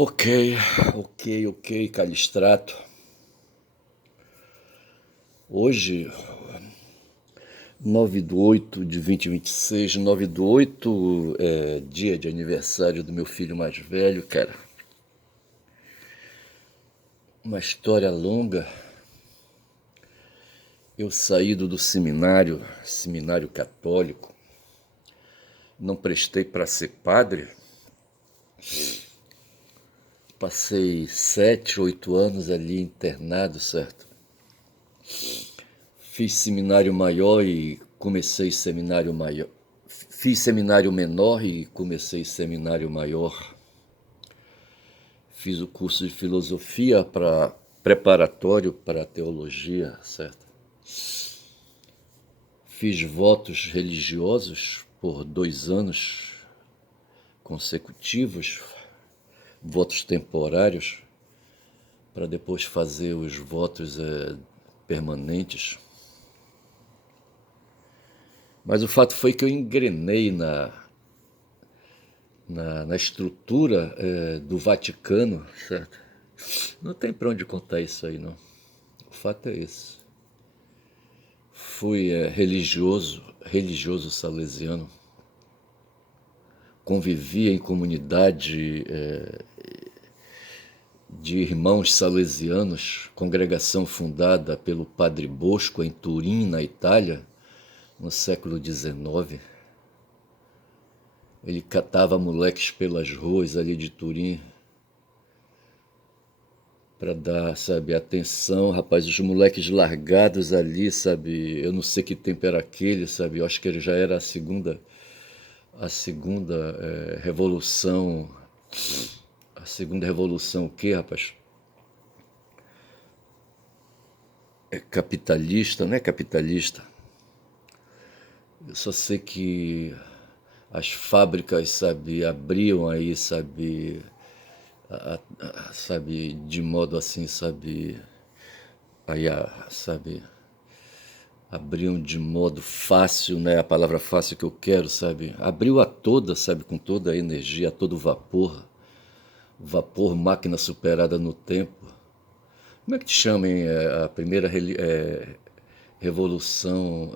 Ok, ok, Calistrato. Hoje, 9/8/2026, 9/8 é dia de aniversário do meu filho mais velho, cara. Uma história longa. Eu saído do seminário católico, não prestei para ser padre. Passei 7, 8 anos ali internado, certo? Fiz seminário maior e comecei seminário maior. Fiz seminário menor e comecei seminário maior. Fiz o curso de filosofia para preparatório para a teologia, certo? Fiz votos religiosos por 2 anos consecutivos, votos temporários, para depois fazer os votos permanentes. Mas o fato foi que eu engrenei na estrutura do Vaticano, certo? Não tem para onde contar isso aí, não. O fato é esse. Fui religioso salesiano. Convivia em comunidade de irmãos salesianos, congregação fundada pelo Padre Bosco em Turim, na Itália, no século XIX. Ele catava moleques pelas ruas ali de Turim para dar, sabe, atenção, rapaz, os moleques largados ali, sabe, eu não sei que tempo era aquele, sabe, eu acho que ele já era a segunda revolução, a segunda revolução o quê, rapaz? É capitalista, não é capitalista? Eu só sei que as fábricas, sabe, abriam aí, sabe, sabe, de modo assim, sabe, aí, sabe, abriam de modo fácil, né? A palavra fácil que eu quero, sabe? Abriu a toda, sabe? Com toda a energia, a todo vapor. Vapor, máquina superada no tempo. Como é que te chamem a primeira revolução,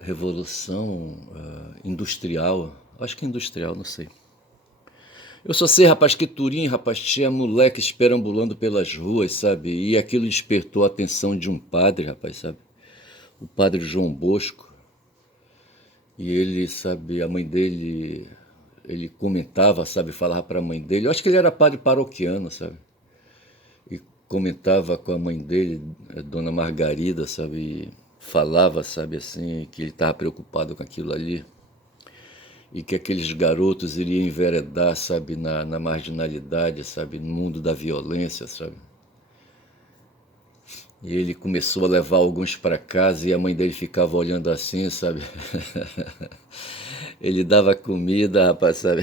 revolução industrial? Acho que industrial, não sei. Eu só sei, rapaz, que Turim, rapaz, tinha moleques perambulando pelas ruas, sabe? E aquilo despertou a atenção de um padre, rapaz, sabe? O padre João Bosco. E ele, sabe, a mãe dele, ele comentava, sabe, falava para a mãe dele. Eu acho que ele era padre paroquiano, sabe? E comentava com a mãe dele, Dona Margarida, sabe? E falava, sabe, assim, que ele estava preocupado com aquilo ali. E que aqueles garotos iriam enveredar, sabe, na marginalidade, sabe, no mundo da violência, sabe? E ele começou a levar alguns para casa e a mãe dele ficava olhando assim, sabe? Ele dava comida, rapaz, sabe?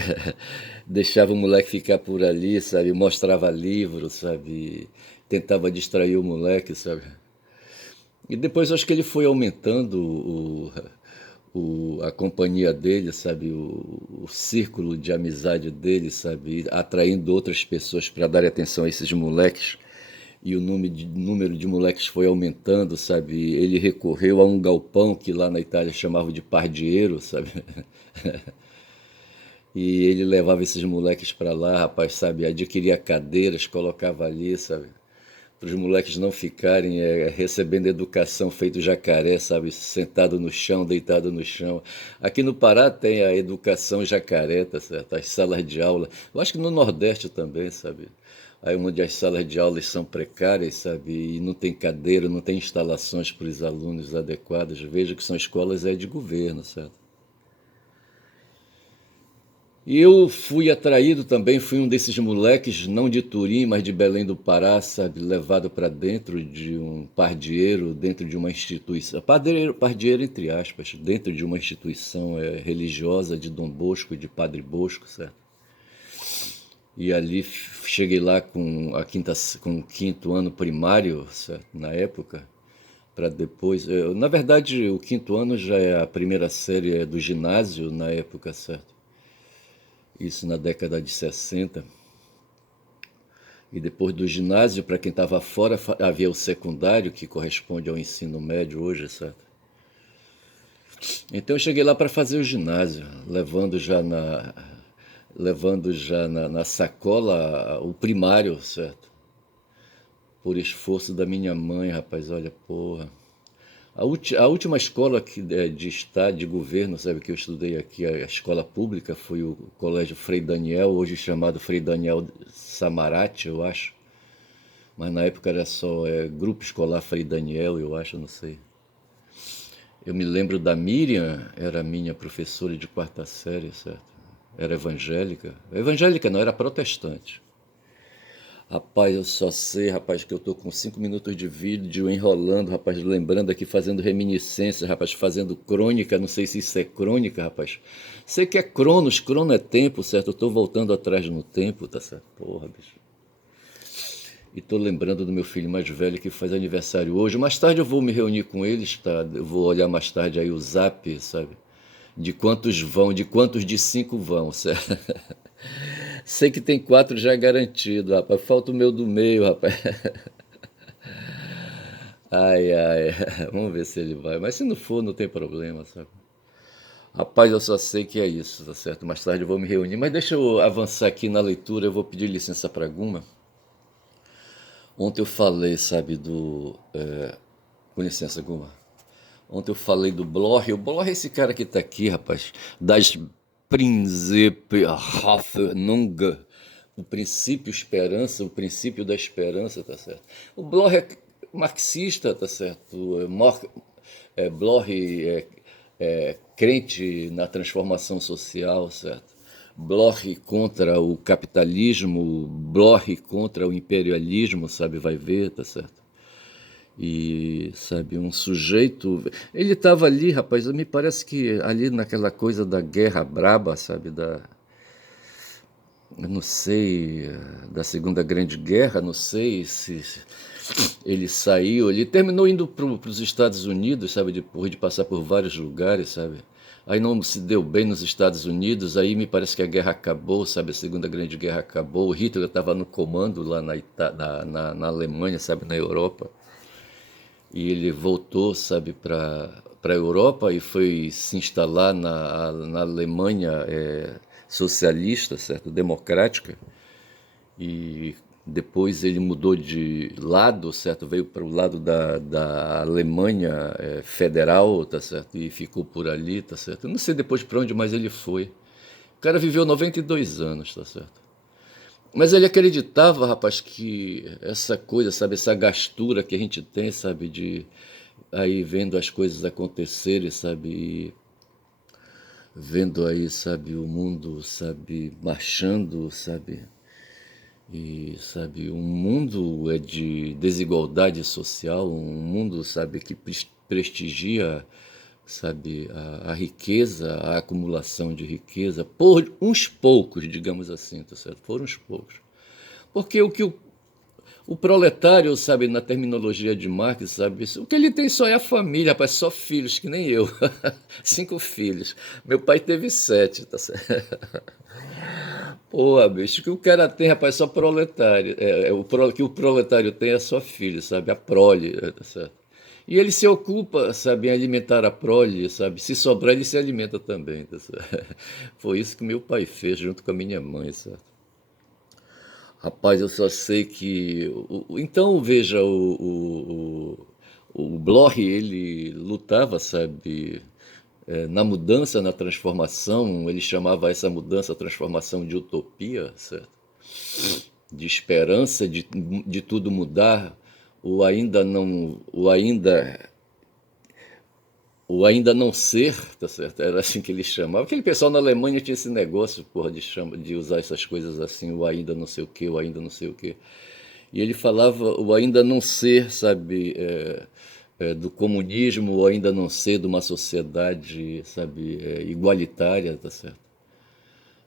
Deixava o moleque ficar por ali, sabe? Mostrava livro, sabe? Tentava distrair o moleque, sabe? E depois eu acho que ele foi aumentando a companhia dele, sabe? O círculo de amizade dele, sabe? Atraindo outras pessoas para dar atenção a esses moleques. E o número de moleques foi aumentando, sabe? Ele recorreu a um galpão que lá na Itália chamavam de pardieiro, sabe? E ele levava esses moleques para lá, rapaz, sabe? Adquiria cadeiras, colocava ali, sabe? Para os moleques não ficarem recebendo educação feito jacaré, sabe? Sentado no chão, deitado no chão. Aqui no Pará tem a educação jacaré, tá certo? As salas de aula. Eu acho que no Nordeste também, sabe? Aí onde as salas de aulas são precárias, sabe? E não tem cadeira, não tem instalações para os alunos adequadas. Veja que são escolas de governo, certo? E eu fui atraído também, fui um desses moleques, não de Turim, mas de Belém do Pará, sabe, levado para dentro de um pardieiro, dentro de uma instituição, pardieiro entre aspas, dentro de uma instituição religiosa de Dom Bosco e de Padre Bosco, certo? E ali cheguei lá com o quinto ano primário, certo? Na época, para depois, na verdade, o quinto ano já é a primeira série do ginásio na época, certo? isso na década de 60. E depois do ginásio, para quem estava fora, havia o secundário, que corresponde ao ensino médio hoje, certo? Então eu cheguei lá para fazer o ginásio, levando já na sacola o primário, certo? Por esforço da minha mãe, rapaz, olha, porra. A última escola de estado, de governo, sabe, que eu estudei aqui, a escola pública, foi o Colégio Frei Daniel, hoje chamado Frei Daniel Samarate, eu acho. Mas na época era só Grupo Escolar Frei Daniel, eu acho, não sei. Eu me lembro da Miriam, era minha professora de quarta série, certo? Era evangélica. Evangélica não, era protestante. Rapaz, eu só sei, rapaz, que eu tô com 5 minutos de vídeo enrolando, rapaz, lembrando aqui, fazendo reminiscências, rapaz, fazendo crônica, não sei se isso é crônica, rapaz. Sei que é cronos, crono é tempo, certo? Eu tô voltando atrás no tempo, tá certo? Porra, bicho. E tô lembrando do meu filho mais velho que faz aniversário hoje. Mais tarde eu vou me reunir com eles, tá? Eu vou olhar mais tarde aí o zap, sabe? De quantos vão, de quantos de 5 vão, certo? Sei que tem 4 já garantido, rapaz. Falta o meu do meio, rapaz. Ai, ai. Vamos ver se ele vai. Mas se não for, não tem problema, sabe? Rapaz, eu só sei que é isso, tá certo? Mais tarde eu vou me reunir. Mas deixa eu avançar aqui na leitura. Eu vou pedir licença para Guma. Ontem eu falei, sabe, com licença, Guma. Ontem eu falei do Bloch. O Bloch é esse cara que tá aqui, rapaz. Das Prinzip Hoffnung. O princípio esperança, o princípio da esperança, tá certo? O Bloch é marxista, tá certo? Bloch é crente na transformação social, certo? Bloch contra o capitalismo, Bloch contra o imperialismo, sabe? Vai ver, tá certo? E, sabe, um sujeito. Ele estava ali, rapaz, me parece que ali naquela coisa da guerra braba, sabe? Eu não sei, da Segunda Grande Guerra, não sei se ele saiu. Ele terminou indo para os Estados Unidos, sabe? Depois de passar por vários lugares, sabe? Aí não se deu bem nos Estados Unidos, aí me parece que a guerra acabou, sabe? A Segunda Grande Guerra acabou. O Hitler estava no comando lá na Alemanha, sabe? Na Europa. E ele voltou, sabe, para a Europa e foi se instalar na Alemanha socialista, certo, democrática. E depois ele mudou de lado, certo, veio para o lado da Alemanha federal, tá certo, e ficou por ali, tá certo. Eu não sei depois para onde mais ele foi. O cara viveu 92 anos, tá certo. Mas ele acreditava, rapaz, que essa coisa, sabe, essa gastura que a gente tem, sabe, de aí vendo as coisas acontecerem, sabe, e vendo aí, sabe, o mundo, sabe, marchando, sabe, e sabe, um mundo é de desigualdade social, um mundo, sabe, que prestigia, sabe, a riqueza, a acumulação de riqueza, por uns poucos, digamos assim, tá certo? Por uns poucos. Porque o proletário, sabe, na terminologia de Marx, sabe, o que ele tem só é a família, rapaz, só filhos, que nem eu. 5 filhos. Meu pai teve 7, tá certo? Pô, bicho, o que o cara tem, rapaz, só proletário. O que o proletário tem é só filho, sabe? A prole, tá certo? E ele se ocupa, sabe, em alimentar a prole, sabe? Se sobrar, ele se alimenta também, tá certo? Foi isso que meu pai fez junto com a minha mãe, certo? Rapaz, eu só sei que. Então, veja, o Bloch, ele lutava, sabe, na mudança, na transformação, ele chamava essa mudança, transformação de utopia, certo? De esperança, de tudo mudar, o ainda não ser, tá certo? Era assim que ele chamava. Aquele pessoal na Alemanha tinha esse negócio, porra, de usar essas coisas assim, o ainda não sei o quê, o ainda não sei o quê. E ele falava o ainda não ser, sabe, do comunismo, o ainda não ser de uma sociedade, sabe, igualitária, tá certo?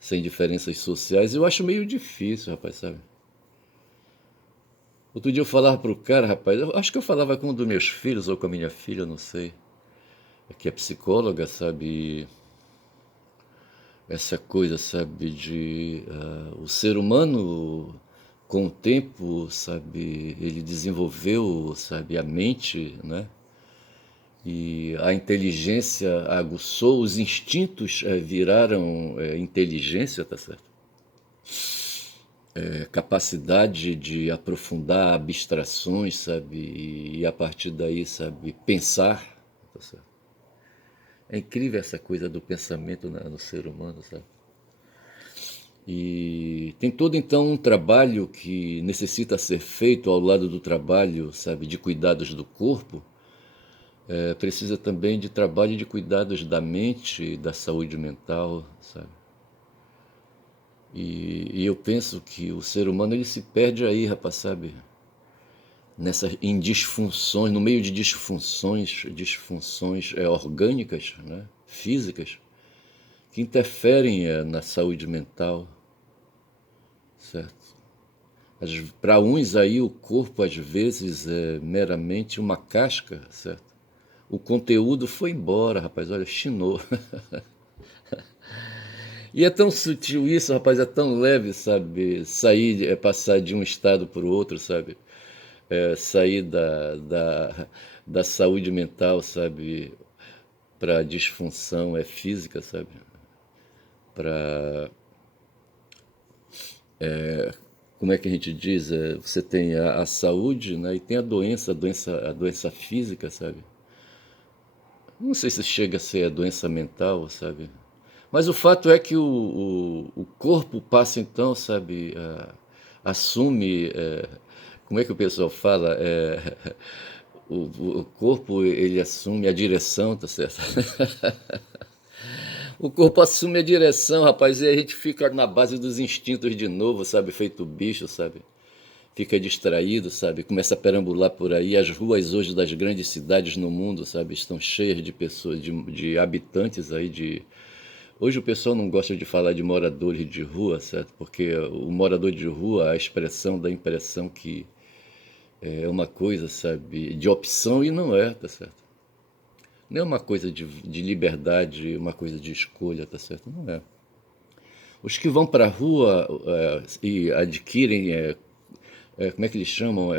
Sem diferenças sociais. Eu acho meio difícil, rapaz, sabe? Outro dia eu falava pro cara, rapaz, eu acho que eu falava com um dos meus filhos ou com a minha filha, eu não sei, que é psicóloga, sabe? essa coisa, sabe, de o ser humano, com o tempo, sabe, ele desenvolveu, sabe, a mente, né? E a inteligência aguçou, os instintos viraram inteligência, tá certo? Capacidade de aprofundar abstrações, sabe? E a partir daí, sabe, pensar, tá certo? É incrível essa coisa do pensamento no ser humano, sabe? E tem todo então um trabalho que necessita ser feito ao lado do trabalho, sabe, de cuidados do corpo. Precisa também de trabalho de cuidados da mente, da saúde mental, sabe? E eu penso que o ser humano ele se perde aí, rapaz, sabe? Em disfunções, no meio de disfunções orgânicas, né? Físicas, que interferem na saúde mental, certo? Para uns aí o corpo às vezes é meramente uma casca, certo? O conteúdo foi embora, rapaz, olha, chinou. E é tão sutil isso, rapaz, é tão leve, sabe? Sair, passar de um estado para o outro, sabe? Sair da saúde mental, sabe? Para a disfunção física, sabe? Para, como é que a gente diz? Você tem a saúde, né? E tem a doença física, sabe? Não sei se chega a ser a doença mental, sabe? Mas o fato é que o corpo passa então, sabe, assume, como é que o pessoal fala? O corpo ele assume a direção, tá certo? O corpo assume a direção, rapaz, e a gente fica na base dos instintos de novo, sabe, feito bicho, sabe? Fica distraído, sabe? Começa a perambular por aí. As ruas hoje das grandes cidades no mundo, sabe, estão cheias de pessoas, de habitantes aí de. Hoje o pessoal não gosta de falar de moradores de rua, certo? Porque o morador de rua, a expressão dá a impressão que é uma coisa, sabe, de opção e não é, tá certo? Não é uma coisa de liberdade, uma coisa de escolha, tá certo? Não é. Os que vão para a rua e adquirem, como é que eles chamam?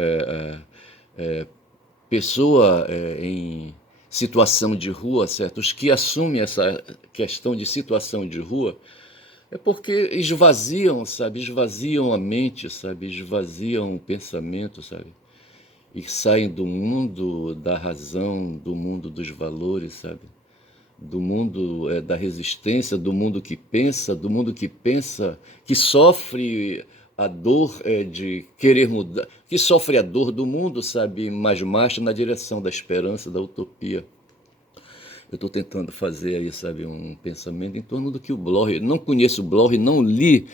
Pessoa em situação de rua, certo? Os que assumem essa questão de situação de rua é porque esvaziam, sabe? Esvaziam a mente, sabe? Esvaziam o pensamento, sabe? E saem do mundo da razão, do mundo dos valores, sabe? Do mundo da resistência, do mundo que pensa, que sofre a dor de querer mudar, que sofre a dor do mundo, sabe? Mas marcha na direção da esperança, da utopia. Eu estou tentando fazer aí, sabe, um pensamento em torno do que o Bloch. Não conheço o Bloch, não li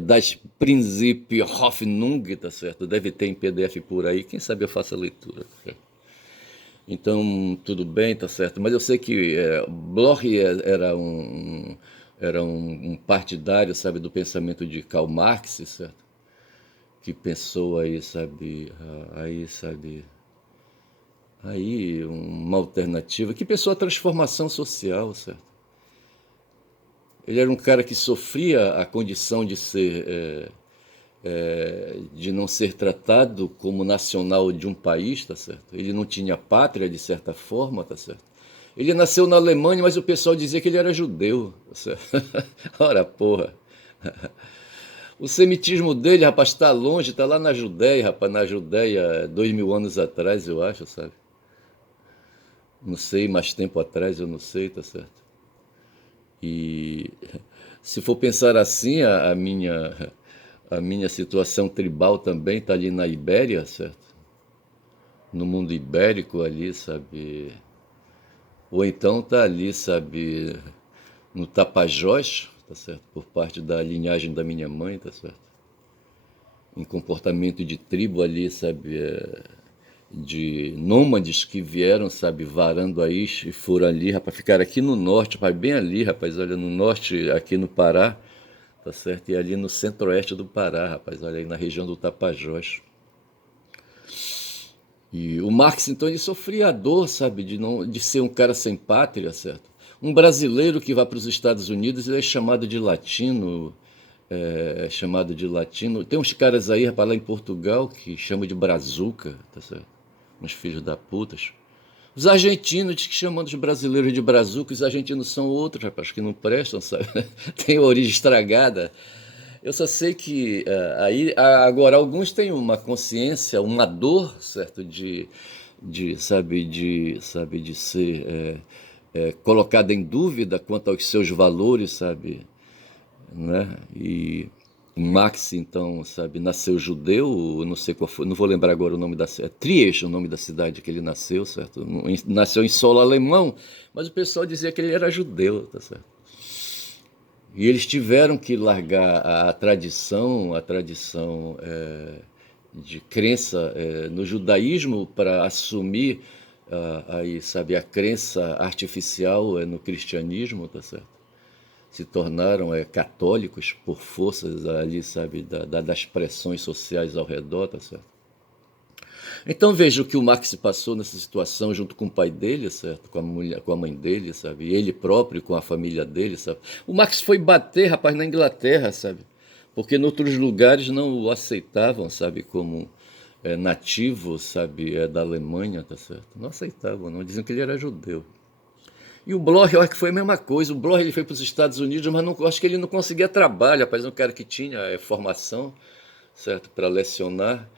das Prinzip Hoffnung, tá certo? Deve ter em PDF por aí, quem sabe eu faço a leitura. Tá certo? Então, tudo bem, tá certo. Mas eu sei que Bloch era um partidário, sabe, do pensamento de Karl Marx, certo? Que pensou aí uma alternativa, que pensou a transformação social, certo? Ele era um cara que sofria a condição de não ser tratado como nacional de um país, tá certo? Ele não tinha pátria, de certa forma, tá certo? Ele nasceu na Alemanha, mas o pessoal dizia que ele era judeu, tá certo? Ora, porra. O semitismo dele, rapaz, está longe, está lá na Judéia, rapaz, na Judéia, 2000 anos atrás, eu acho, sabe? Não sei, mais tempo atrás, eu não sei, tá certo? E se for pensar assim, a minha situação tribal também está ali na Ibéria, certo? No mundo ibérico ali, sabe? Ou então está ali, sabe, no Tapajós, tá certo? Por parte da linhagem da minha mãe, tá certo? Em comportamento de tribo ali, sabe? De nômades que vieram, sabe, varando aí e foram ali, rapaz, ficaram aqui no norte, rapaz, bem ali, rapaz, olha, no norte, aqui no Pará, tá certo? E ali no centro-oeste do Pará, rapaz, olha aí na região do Tapajós. E o Marx, então, ele sofria a dor, sabe, de ser um cara sem pátria, certo? Um brasileiro que vai para os Estados Unidos, ele é chamado de latino, chamado de latino. Tem uns caras aí, rapaz, lá em Portugal, que chamam de brazuca, tá certo? Uns filhos da putas. Os argentinos que chamam os brasileiros de brazuca, os argentinos são outros, rapaz, que não prestam, sabe? Tem origem estragada. Eu só sei que agora alguns têm uma consciência, uma dor, certo, de ser colocada em dúvida quanto aos seus valores, sabe, né? E Marx, então, sabe, nasceu judeu, não sei qual foi, não vou lembrar agora o nome da cidade, Trieste, o nome da cidade que ele nasceu, certo? Nasceu em solo alemão, mas o pessoal dizia que ele era judeu, tá certo? E eles tiveram que largar a tradição de crença no judaísmo para assumir aí, sabe, a crença artificial no cristianismo, tá certo? Se tornaram católicos por forças ali, sabe, das pressões sociais ao redor, tá certo? Então veja o que o Marx passou nessa situação junto com o pai dele, certo? Com a mulher, com a mãe dele, sabe? E ele próprio com a família dele, sabe? O Marx foi bater, rapaz, na Inglaterra, sabe? Porque em outros lugares não o aceitavam, sabe, como nativo, sabe, da Alemanha, tá certo? Não aceitavam, não diziam que ele era judeu. E o Bloch, eu acho que foi a mesma coisa. O Bloch ele foi para os Estados Unidos, mas não, acho que ele não conseguia trabalho, rapaz, um cara que tinha formação, certo, para lecionar.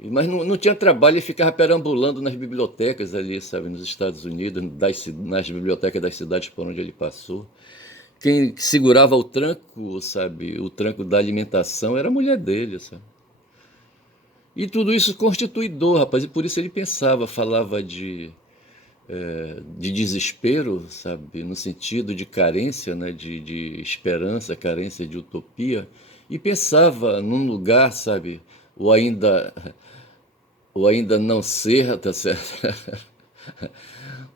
Mas não tinha trabalho e ficava perambulando nas bibliotecas ali, sabe, nos Estados Unidos, nas bibliotecas das cidades por onde ele passou. Quem segurava o tranco, sabe, o tranco da alimentação era a mulher dele, sabe. E tudo isso constitui dor, rapaz, e por isso ele pensava, falava de desespero, sabe, no sentido de carência, né, de esperança, carência de utopia, e pensava num lugar, sabe, ou ainda não ser, tá certo?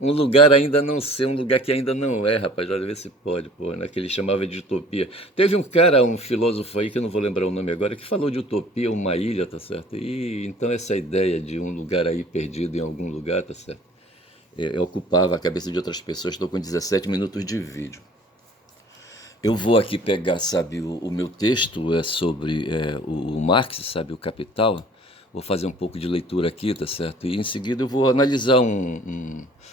Um lugar ainda não ser, um lugar que ainda não é, rapaz, olha, ver se pode, pô, né? Que ele chamava de utopia. Teve um cara, um filósofo aí, que eu não vou lembrar o nome agora, que falou de utopia, uma ilha, tá certo? E então essa ideia de um lugar aí perdido em algum lugar, tá certo? Ocupava a cabeça de outras pessoas. Estou com 17 minutos de vídeo. Eu vou aqui pegar, sabe, o meu texto é sobre o Marx, sabe, o Capital. Vou fazer um pouco de leitura aqui, tá certo? E em seguida eu vou analisar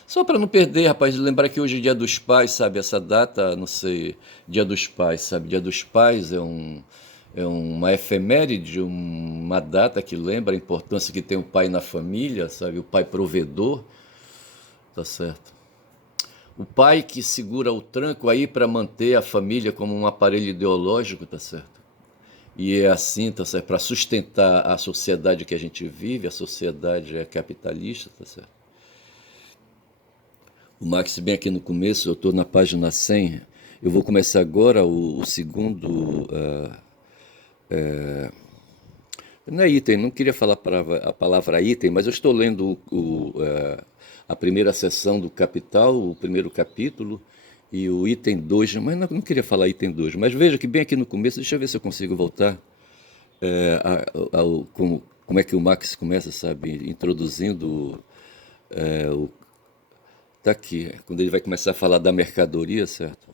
só para não perder, rapaz, lembrar que hoje é Dia dos Pais, sabe, essa data, não sei, Dia dos Pais, sabe, Dia dos Pais é uma efeméride, uma data que lembra a importância que tem o pai na família, sabe, o pai provedor, tá certo? O pai que segura o tranco aí para manter a família como um aparelho ideológico, tá certo? E é assim, tá certo? Para sustentar a sociedade que a gente vive, a sociedade capitalista, tá certo? O Marx, bem aqui no começo, eu estou na página 100, eu vou começar agora o segundo. Não é item, não queria falar a palavra item, mas eu estou lendo a primeira seção do Capital, o primeiro capítulo, e o item 2, mas não queria falar item 2, mas veja que bem aqui no começo, deixa eu ver se eu consigo voltar como é que o Marx começa, sabe, introduzindo tá aqui, quando ele vai começar a falar da mercadoria, certo?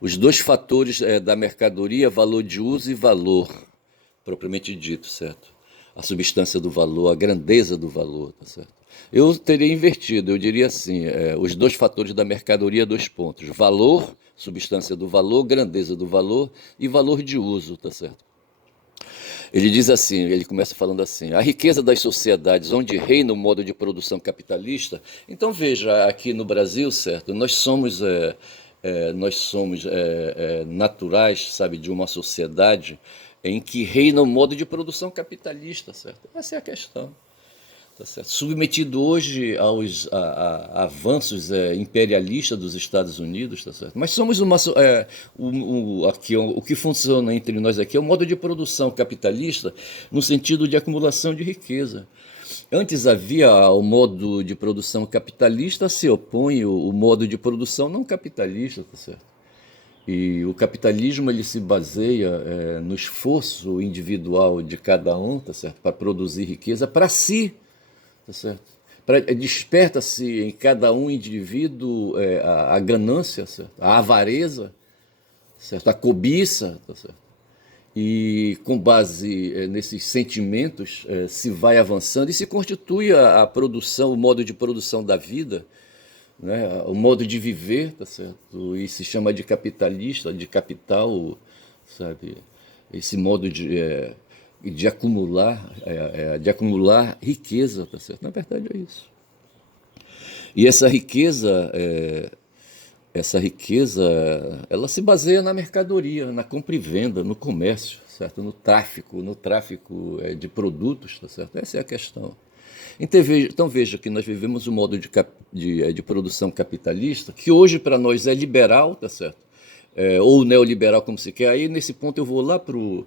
Os dois fatores da mercadoria, valor de uso e valor, propriamente dito, certo? A substância do valor, a grandeza do valor, tá certo? Eu teria invertido, eu diria assim, os dois fatores da mercadoria, dois pontos. Valor, substância do valor, grandeza do valor e valor de uso, tá certo? Ele diz assim, ele começa falando assim, a riqueza das sociedades onde reina o modo de produção capitalista. Então veja, aqui no Brasil, certo, nós somos naturais, sabe, de uma sociedade em que reina o modo de produção capitalista, certo? Essa é a questão. Tá certo? Submetido hoje a avanços imperialistas dos Estados Unidos, tá certo? Mas somos o que funciona entre nós aqui é o modo de produção capitalista no sentido de acumulação de riqueza. Antes havia o modo de produção capitalista, se opõe o modo de produção não capitalista, tá certo? E o capitalismo ele se baseia no esforço individual de cada um, tá certo? Para produzir riqueza para si, tá certo? Desperta-se em cada um indivíduo a ganância, certo? A avareza, certo? A cobiça, tá certo? E com base nesses sentimentos se vai avançando e se constitui a produção, o modo de produção da vida, né? O modo de viver, tá certo? E se chama de capitalista, de capital, sabe? Esse modo de acumular riqueza, tá certo? Na verdade é isso. E essa riqueza, ela se baseia na mercadoria, na compra e venda, no comércio, certo? No tráfico de produtos, tá certo? Essa é a questão. Então veja que nós vivemos um modo de produção capitalista que hoje para nós é liberal, tá certo? Ou neoliberal, como se quer. Aí nesse ponto eu vou lá pro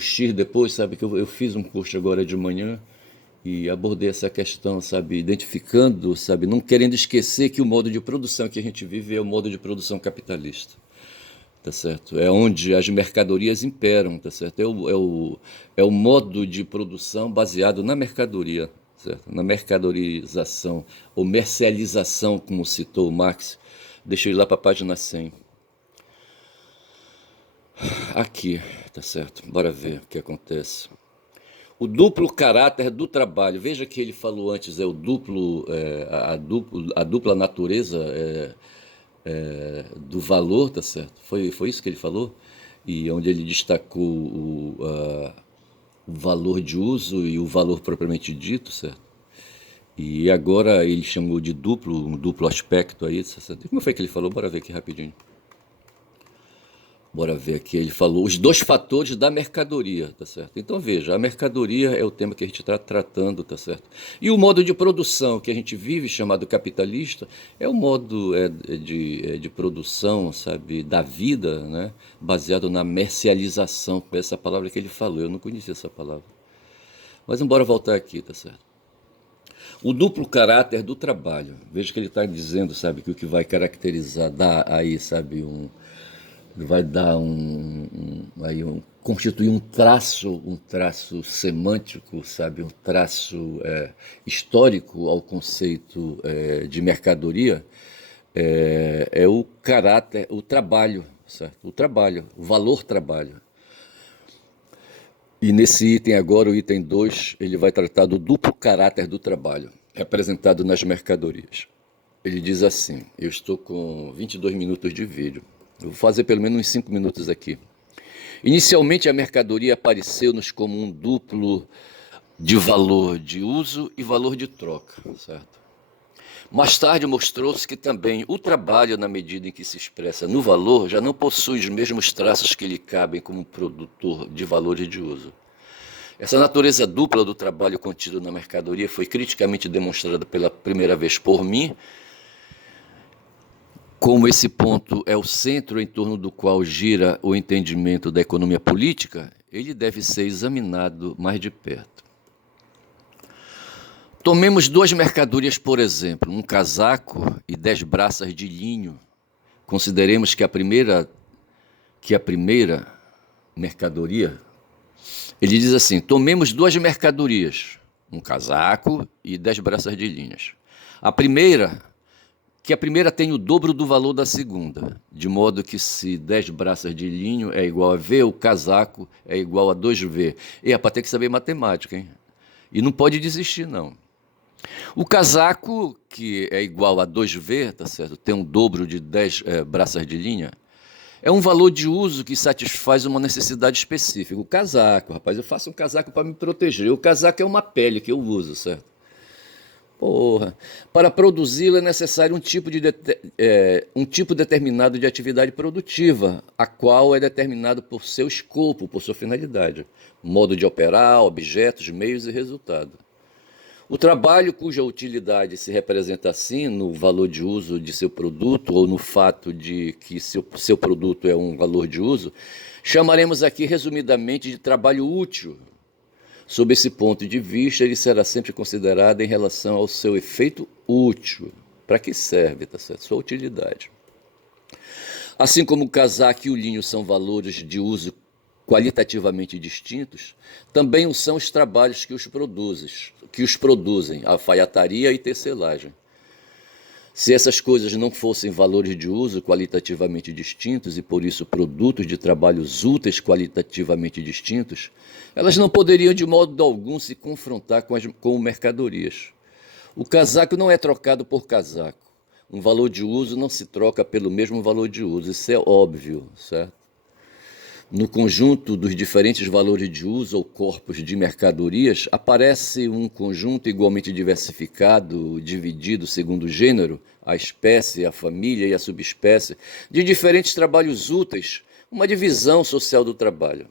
X depois, sabe? Que eu fiz um curso agora de manhã e abordei essa questão, sabe? Identificando, sabe? Não querendo esquecer que o modo de produção que a gente vive é o modo de produção capitalista. Tá certo? É onde as mercadorias imperam, tá certo? É o modo de produção baseado na mercadoria, certo? Na mercadorização, ou mercialização, como citou o Marx. Deixa eu ir lá para a página 100. Aqui, tá certo? Bora ver o que acontece. O duplo caráter do trabalho. Veja que ele falou antes, é o duplo, a dupla natureza do valor, tá certo? Foi isso que ele falou? E onde ele destacou o valor de uso e o valor propriamente dito, certo? E agora ele chamou de um duplo aspecto aí, certo? Como foi que ele falou? Bora ver aqui rapidinho. Bora ver aqui, ele falou os dois fatores da mercadoria, tá certo? Então veja, a mercadoria é o tema que a gente está tratando, tá certo? E o modo de produção que a gente vive, chamado capitalista, é o modo de produção, sabe, da vida, né? Baseado na mercialização, que é essa palavra que ele falou, eu não conhecia essa palavra. Mas embora voltar aqui, tá certo? O duplo caráter do trabalho, veja que ele está dizendo, sabe, que o que vai caracterizar, dar aí, sabe, vai dar constituir um traço semântico, sabe, um traço histórico ao conceito de mercadoria, é o caráter, o trabalho, certo? O trabalho, o valor trabalho. E nesse item agora, o item 2, ele vai tratar do duplo caráter do trabalho, representado nas mercadorias. Ele diz assim, eu estou com 22 minutos de vídeo, eu vou fazer pelo menos uns 5 minutos aqui. Inicialmente a mercadoria apareceu-nos como um duplo de valor de uso e valor de troca, certo? Mais tarde mostrou-se que também o trabalho, na medida em que se expressa no valor, já não possui os mesmos traços que lhe cabem como produtor de valor e de uso. Essa natureza dupla do trabalho contido na mercadoria foi criticamente demonstrada pela primeira vez por mim. Como esse ponto é o centro em torno do qual gira o entendimento da economia política, ele deve ser examinado mais de perto. Tomemos duas mercadorias, por exemplo, um casaco e 10 braças de linho. Consideremos que a primeira mercadoria, ele diz assim, tomemos duas mercadorias, um casaco e 10 braças de linhas. A primeira tem o dobro do valor da segunda, de modo que se 10 braças de linho é igual a V, o casaco é igual a 2V. E rapaz, tem que saber matemática, hein? E não pode desistir, não. O casaco, que é igual a 2V, tá certo? Tem um dobro de 10 braças de linha, é um valor de uso que satisfaz uma necessidade específica. O casaco, rapaz, eu faço um casaco para me proteger. O casaco é uma pele que eu uso, certo? Porra. Para produzi-lo é necessário um tipo determinado de atividade produtiva, a qual é determinado por seu escopo, por sua finalidade, modo de operar, objetos, meios e resultado. O trabalho cuja utilidade se representa assim no valor de uso de seu produto ou no fato de que seu produto é um valor de uso, chamaremos aqui resumidamente de trabalho útil. Sob esse ponto de vista, ele será sempre considerado em relação ao seu efeito útil. Para que serve, tá certo? Sua utilidade. Assim como o casaco e o linho são valores de uso qualitativamente distintos, também o são os trabalhos que os produzem, alfaiataria e tecelagem. Se essas coisas não fossem valores de uso qualitativamente distintos e, por isso, produtos de trabalhos úteis qualitativamente distintos, elas não poderiam de modo algum se confrontar com mercadorias. O casaco não é trocado por casaco. Um valor de uso não se troca pelo mesmo valor de uso, isso é óbvio, certo? No conjunto dos diferentes valores de uso ou corpos de mercadorias, aparece um conjunto igualmente diversificado, dividido segundo o gênero, a espécie, a família e a subespécie, de diferentes trabalhos úteis, uma divisão social do trabalho.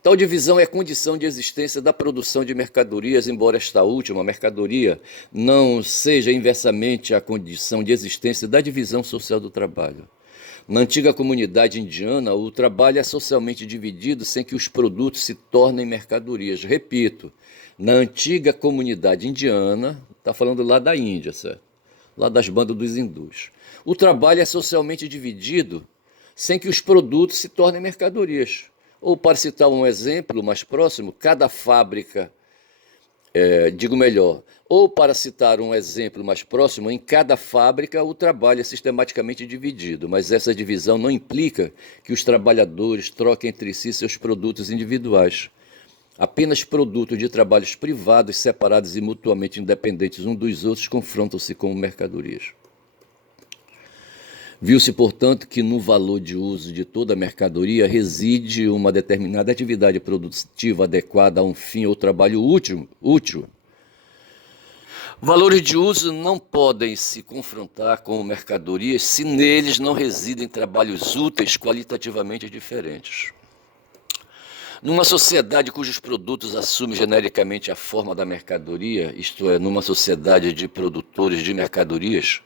Tal divisão é condição de existência da produção de mercadorias, embora esta última, mercadoria, não seja inversamente a condição de existência da divisão social do trabalho. Na antiga comunidade indiana, o trabalho é socialmente dividido sem que os produtos se tornem mercadorias. Repito, na antiga comunidade indiana, está falando lá da Índia, certo? Lá das bandas dos hindus. O trabalho é socialmente dividido sem que os produtos se tornem mercadorias. Ou, para citar um exemplo mais próximo, cada fábrica, digo melhor, ou para citar um exemplo mais próximo, em cada fábrica o trabalho é sistematicamente dividido, mas essa divisão não implica que os trabalhadores troquem entre si seus produtos individuais. Apenas produtos de trabalhos privados, separados e mutuamente independentes uns dos outros, confrontam-se como mercadorias. Viu-se, portanto, que no valor de uso de toda a mercadoria reside uma determinada atividade produtiva adequada a um fim ou trabalho útil. Valores de uso não podem se confrontar com mercadorias se neles não residem trabalhos úteis qualitativamente diferentes. Numa sociedade cujos produtos assumem genericamente a forma da mercadoria, isto é, numa sociedade de produtores de mercadorias,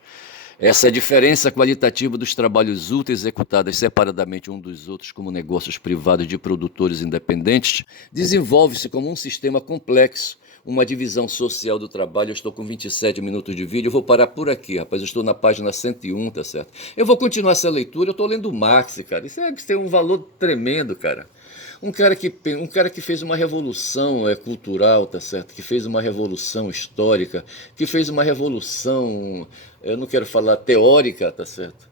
essa diferença qualitativa dos trabalhos úteis executados separadamente uns dos outros como negócios privados de produtores independentes desenvolve-se como um sistema complexo, uma divisão social do trabalho. Eu estou com 27 minutos de vídeo, eu vou parar por aqui, rapaz, eu estou na página 101, tá certo? Eu vou continuar essa leitura, eu estou lendo Marx, cara, isso tem um valor tremendo, cara. Um cara que fez uma revolução cultural, tá certo? Que fez uma revolução histórica, que fez uma revolução, eu não quero falar teórica, tá certo?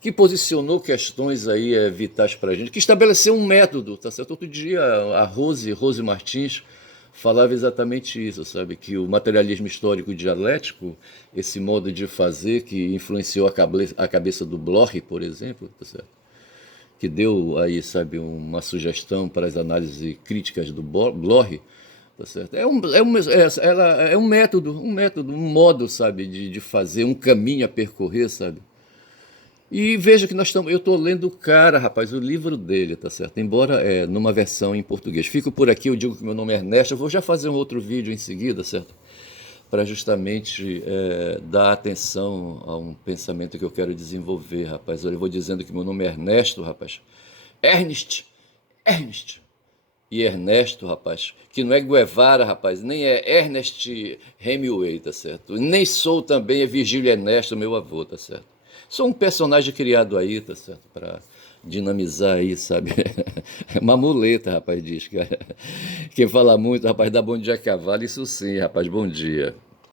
Que posicionou questões aí vitais para a gente, que estabeleceu um método, tá certo? Outro dia a Rose Martins falava exatamente isso, sabe? Que o materialismo histórico dialético, esse modo de fazer que influenciou a cabeça do Bloch, por exemplo, tá certo? Que deu aí, sabe, uma sugestão para as análises críticas do Bloch, tá certo? É um método, um modo, sabe, de fazer, um caminho a percorrer, sabe? E veja que eu estou lendo o cara, rapaz, o livro dele, tá certo? Embora numa versão em português. Fico por aqui, eu digo que meu nome é Ernesto, eu vou já fazer um outro vídeo em seguida, certo? Para justamente dar atenção a um pensamento que eu quero desenvolver, rapaz. Olha, eu vou dizendo que meu nome é Ernesto, rapaz. Ernest. E Ernesto, rapaz, que não é Guevara, rapaz, nem é Ernest Hemingway, tá certo? Nem sou também Virgílio Ernesto, meu avô, tá certo? Sou um personagem criado aí, tá certo? Para dinamizar aí, sabe? Uma muleta, rapaz, diz. Quem fala muito, rapaz, dá bom dia a cavalo, isso sim, rapaz, bom dia.